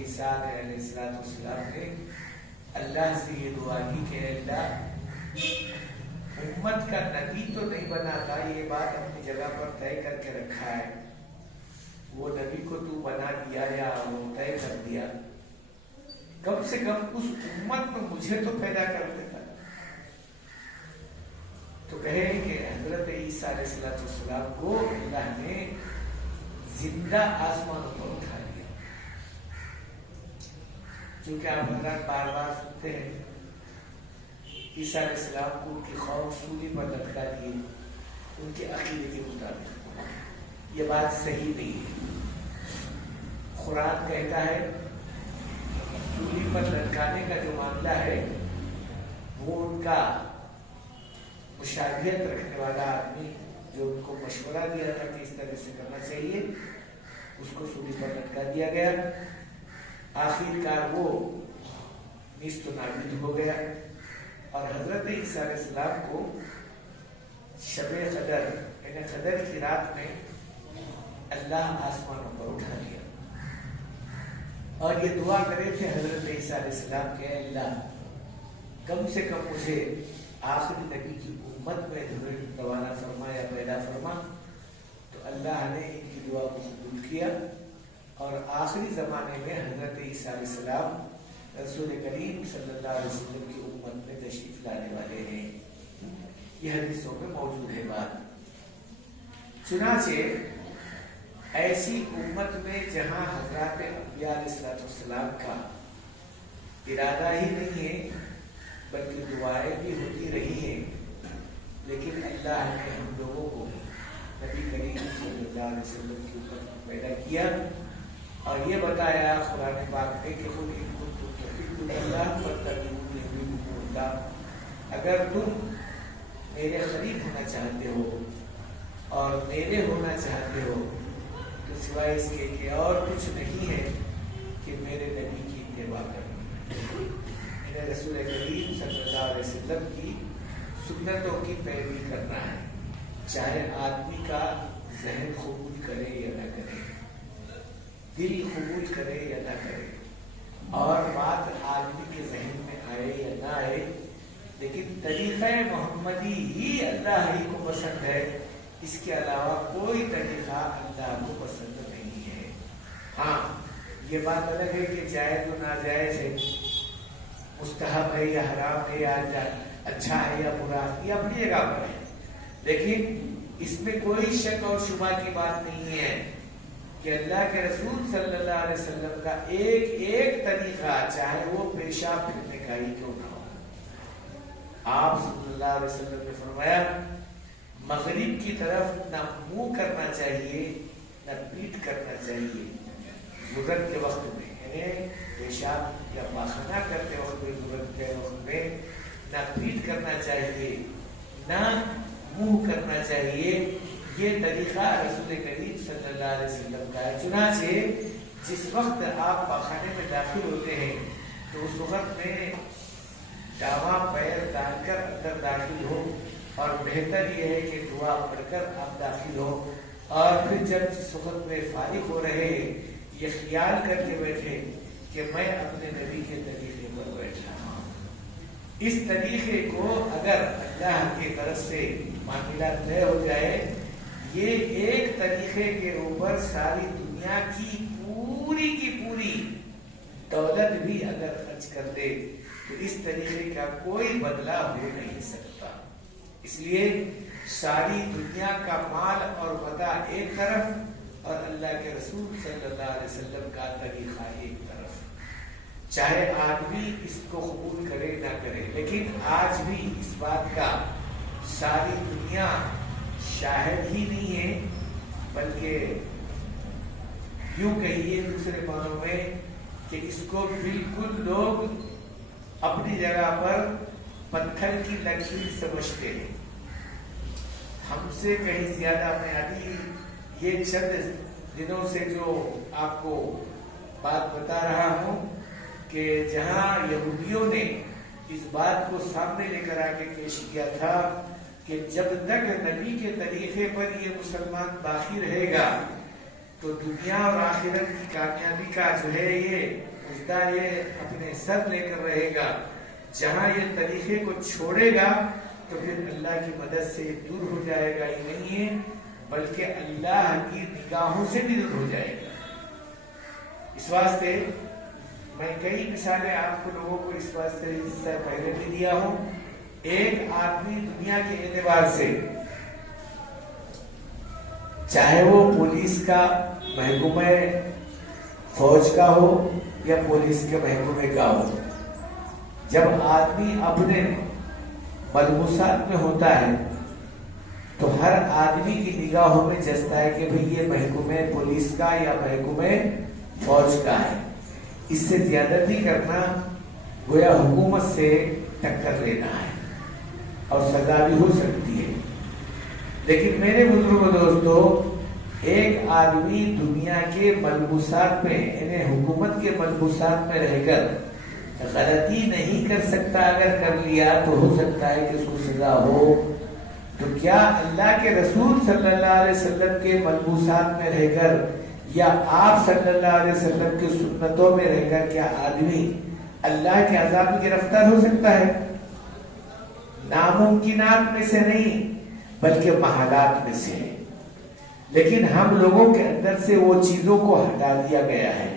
عیسیٰ علیہ السلام نے اللہ سے یہ دعا کی کہ اللہ امت کا نبی تو نہیں بنا تھا، یہ بات اپنی جگہ پر طے کر کے رکھا ہے، وہ نبی کو تو بنا دیا یا وہ طے کر دیا، کم سے کم اس امت میں مجھے تو پیدا کر دیتا۔ تو کہے کہ حضرت عیسیٰ علیہ السلام کو اللہ نے زندہ آسمانوں پر اٹھا دیا۔ چونکہ آپ حضرات بار بار سنتے ہیں عیسیٰ علیہ السلام کو ان کی قوم سولی پر لٹکا دیے، ان کے عقیدے کے مطابق یہ بات صحیح نہیں ہے۔ قرآن کہتا ہے سولی پر لٹکانے کا جو معاملہ ہے وہ ان کا مشابہت رکھنے والا آدمی جو ان کو مشورہ دیا تھا کہ اس طرح سے کرنا چاہیے، اس کو سولی پر لٹکا دیا گیا۔ آخر کار وہ نیست و نابود ہو گیا، اور حضرت عیسیٰ علیہ السلام کو شب قدر یعنی قدر کی رات میں اللہ آسمانوں پر اٹھا لیا، اور یہ دعا کرے تھے حضرت عیسیٰ علیہ السلام کہ اللہ کم سے کم مجھے آخری نبی کی امت میں روانہ فرما یا پیدا فرما۔ تو اللہ نے ان کی دعا کو قبول کیا، اور آخری زمانے میں حضرت عیسیٰ علیہ السلام رسول کریم صلی اللہ علیہ وسلم کی امت میں تشریف لانے والے ہیں۔ یہ حدیثوں میں موجود ہے بات۔ چنانچہ ایسی امت میں جہاں حضرات انبیاء علیہ السلام کا ارادہ ہی نہیں ہے بلکہ دعائیں بھی ہوتی رہی ہیں، لیکن اللہ نے ہم لوگوں کو نبی کریم صلی اللہ علیہ وسلم کی امت پیدا کیا، اور یہ بتایا قرآن پاک میں کہ خود ان کو اللہ پر تبعونی، اگر تم میرے قریب ہونا چاہتے ہو اور میرے ہونا چاہتے ہو تو سوائے اس کے کہ اور کچھ نہیں ہے کہ میرے نبی کی اتباع کرنی، میرے رسول کریم صلی اللہ علیہ وسلم کی سنتوں کی پیروی کرنا ہے، چاہے آدمی کا ذہن قبول کرے یا نہ کرے، دل قبول کرے یا نہ کرے، اور بات آدمی کے ذہن میں آئے یا نہ آئے، لیکن طریقہ محمدی ہی اللہ ہی کو پسند ہے، اس کے علاوہ کوئی طریقہ اللہ کو پسند نہیں ہے۔ ہاں یہ بات الگ ہے کہ جائز و ناجائز ہے، مستحب ہے یا حرام ہے یا اچھا ہے یا برا، یہ اپنی جگہ پر ہے، لیکن اس میں کوئی شک اور شبہ کی بات نہیں ہے کہ اللہ کے رسول صلی اللہ علیہ وسلم کا ایک ایک طریقہ، چاہے وہ پیشاب پھرنے کا ہی کیوں نہ ہو، آپ صلی اللہ علیہ وسلم نے فرمایا مغرب کی طرف نہ منہ کرنا چاہیے نہ پیٹ کرنا چاہیے، ضرورت کے وقت میں یعنی پیشاب یا پاخانہ کرتے وقت میں، ضرورت کے وقت میں نہ پیٹ کرنا چاہیے نہ منہ کرنا چاہیے، یہ طریقہ رسول کریم صلی اللہ علیہ وسلم کا ہے۔ چنانچہ جس وقت آپ پاخانے میں داخل ہوتے ہیں تو اس وقت میں داواں پیر ڈال کر اندر داخل ہو، اور بہتر یہ ہے کہ دعا پڑھ کر آپ داخل ہو، اور پھر جب جس وقت میں فارغ ہو رہے ہیں یہ خیال کر کے بیٹھے کہ میں اپنے نبی کے طریقے پر بیٹھ رہا ہوں۔ اس طریقے کو اگر اللہ کی طرف سے معاملہ طے ہو جائے، یہ ایک طریقے کے اوپر ساری دنیا کی پوری دولت بھی اگر خرچ کر دے تو اس طریقے کا کوئی بدلہ ہو نہیں سکتا۔ اس لیے ساری دنیا کا مال اور متاع ایک طرف اور اللہ کے رسول صلی اللہ علیہ وسلم کا طریقہ ایک طرف، چاہے آدمی اس کو قبول کرے نہ کرے، لیکن آج بھی اس بات کا ساری دنیا شاہد ہی نہیں ہے، بلکہ یوں کہیے دوسرے معنوں میں کہ اس کو بالکل لوگ اپنی جگہ پر پتھر کی لکیر سمجھتے ہیں۔ ہم سے کہیں زیادہ معیاری یہ چند دنوں سے جو آپ کو بات بتا رہا ہوں کہ جہاں یہودیوں نے اس بات کو سامنے لے کر آ کے پیش کیا تھا کہ جب تک نبی کے طریقے پر یہ مسلمان باقی رہے گا تو دنیا اور آخرت کی کامیابی کا جو ہے یہ مجدہ یہ اپنے سر لے کر رہے گا. جہاں یہ طریقے کو چھوڑے گا تو پھر اللہ کی مدد سے دور ہو جائے گا ہی نہیں ہے بلکہ اللہ کی نگاہوں سے بھی دور ہو جائے گا. اس واسطے میں کئی مثالیں آپ کو لوگوں کو اس واسطے سے پہلے بھی دیا ہوں. ایک آدمی دنیا کے اعتبار سے چاہے وہ پولیس کا محکمہ فوج کا ہو یا پولیس کے محکمے کا ہو، جب آدمی اپنے ملبوسات میں ہوتا ہے تو ہر آدمی کی نگاہوں میں جچتا ہے کہ بھئی یہ محکمہ پولیس کا یا محکمہ فوج کا ہے. اس سے زیادتی کرنا گویا حکومت سے ٹکر لینا ہے اور سزا بھی ہو سکتی ہے. لیکن میرے بزرگوں دوستو، ایک آدمی دنیا کے ملبوسات میں یعنی حکومت کے ملبوسات میں رہ کر غلطی نہیں کر سکتا. اگر کر لیا تو ہو سکتا ہے کہ اس کو سزا ہو. تو کیا اللہ کے رسول صلی اللہ علیہ وسلم کے ملبوسات میں رہ کر یا آپ صلی اللہ علیہ وسلم کی سنتوں میں رہ کر کیا آدمی اللہ کے عذاب میں گرفتار ہو سکتا ہے؟ ناممکنات میں سے نہیں بلکہ محالات میں سے ہے. لیکن ہم لوگوں کے اندر سے وہ چیزوں کو ہٹا دیا گیا ہے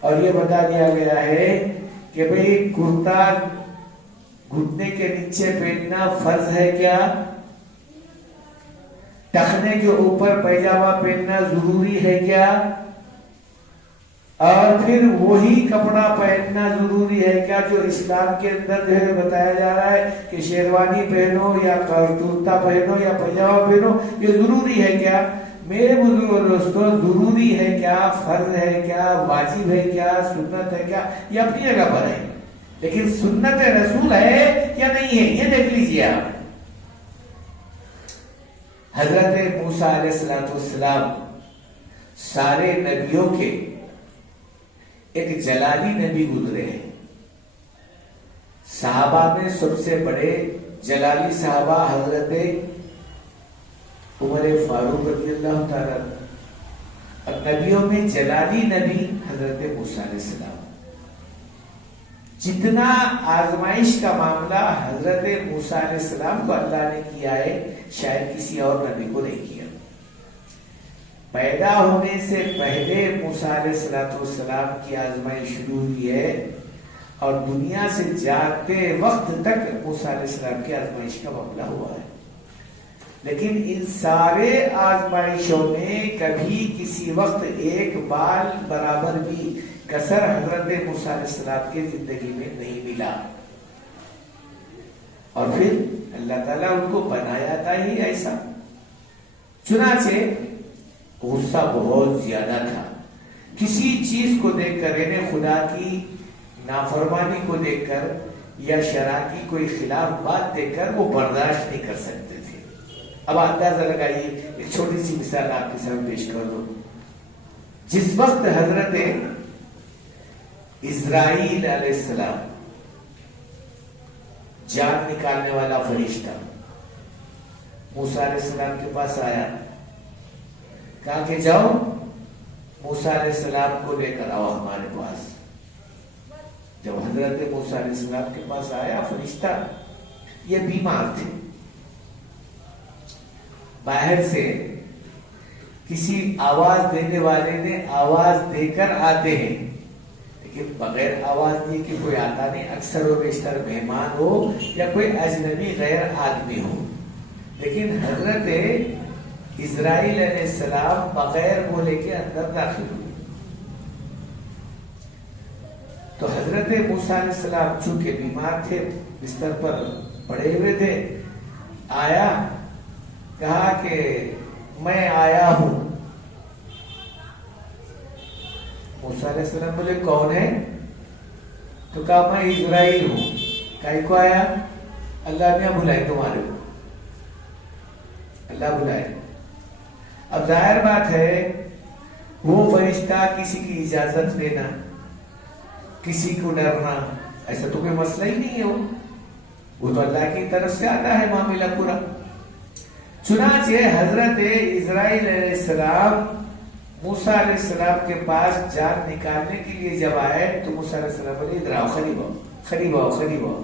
اور یہ بتا دیا گیا ہے کہ بھئی کرتا گھٹنے کے نیچے پہننا فرض ہے کیا؟ ٹخنے کے اوپر پیجامہ پہننا ضروری ہے کیا؟ اور پھر وہی کپڑا پہننا ضروری ہے کیا جو اسلام کے اندر جو ہے بتایا جا رہا ہے کہ شیروانی پہنو یا کرتا پہنو یا پیجامہ پہنو، یہ ضروری ہے کیا؟ میرے بزرگوں دوستو، ضروری ہے کیا، فرض ہے کیا، واجب ہے کیا، سنت ہے کیا، یہ اپنی جگہ پر ہے. لیکن سنت رسول ہے یا نہیں ہے یہ دیکھ لیجیے آپ. حضرت موسیٰ علیہ السلام سارے نبیوں کے ایک جلالی نبی گزرے ہیں. صحابہ میں سب سے بڑے جلالی صحابہ حضرت عمر فاروق رضی اللہ تعالیٰ، اور نبیوں میں جلالی نبی حضرت موسیٰ علیہ السلام. جتنا آزمائش کا معاملہ حضرت موسیٰ علیہ السلام کو اللہ نے کیا ہے شاید کسی اور نبی کو نہیں کیا. پیدا ہونے سے پہلے موسیٰ علیہ السلام کی آزمائش شروع ہوئی ہے اور دنیا سے جاتے وقت تک موسیٰ علیہ السلام کی آزمائش کا معاملہ ہوا ہے. لیکن ان سارے آزمائشوں میں کبھی کسی وقت ایک بال برابر بھی کسر حضرت موسیٰ علیہ السلام کی زندگی میں نہیں ملا. اور پھر اللہ تعالیٰ ان کو بنایا تھا ہی ایسا. چنانچہ غصہ بہت زیادہ تھا کسی چیز کو دیکھ کر، یعنی خدا کی نافرمانی کو دیکھ کر یا شرع کی کوئی خلاف بات دیکھ کر وہ برداشت نہیں کر سکتے تھے. اب اندازہ لگائیے، ایک چھوٹی سی مثال آپ کے سامنے پیش کر دو. جس وقت حضرت اسرائیل علیہ السلام جان نکالنے والا فرشتہ موسیٰ علیہ السلام کے پاس آیا، کہا کہ جاؤ موسیٰ علیہ السلام کو لے کر آؤ ہمارے پاس. جب حضرت موسیٰ علیہ السلام کے پاس آیا فرشتہ، یہ بیمار تھے. باہر سے کسی آواز دینے والے نے آواز دے کر آتے ہیں، لیکن بغیر آواز دیے کہ کوئی آتا نہیں. اکثر و بیشتر مہمان ہو یا کوئی اجنبی غیر آدمی ہو. لیکن حضرت اسرائیل علیہ السلام بغیر بولے کے اندر داخل ہوئے. تو حضرت موسیٰ علیہ السلام چونکہ بیمار تھے، بستر پر پڑے ہوئے تھے، آیا، کہا کہ میں آیا ہوں. موسیٰ علیہ السلام بولے کون ہے؟ تو کہا میں اسرائیل ہوں. کہیں کو آیا؟ اللہ نے بلائے تمہارے کو، اللہ بلائے. اب ظاہر بات ہے وہ فرشتہ کسی کی اجازت لینا، کسی کو ڈرنا، ایسا تو کوئی مسئلہ ہی نہیں ہے. وہ تو اللہ کی طرف سے آتا ہے معاملہ پورا. چنانچہ حضرت اسرائیل علیہ السلام موسیٰ علیہ السلام کے پاس جان نکالنے کے لیے جب آئے تو موسیٰ علیہ السلام بولے ادھر آؤ، قریب آؤ، قریب آؤ، قریب آؤ.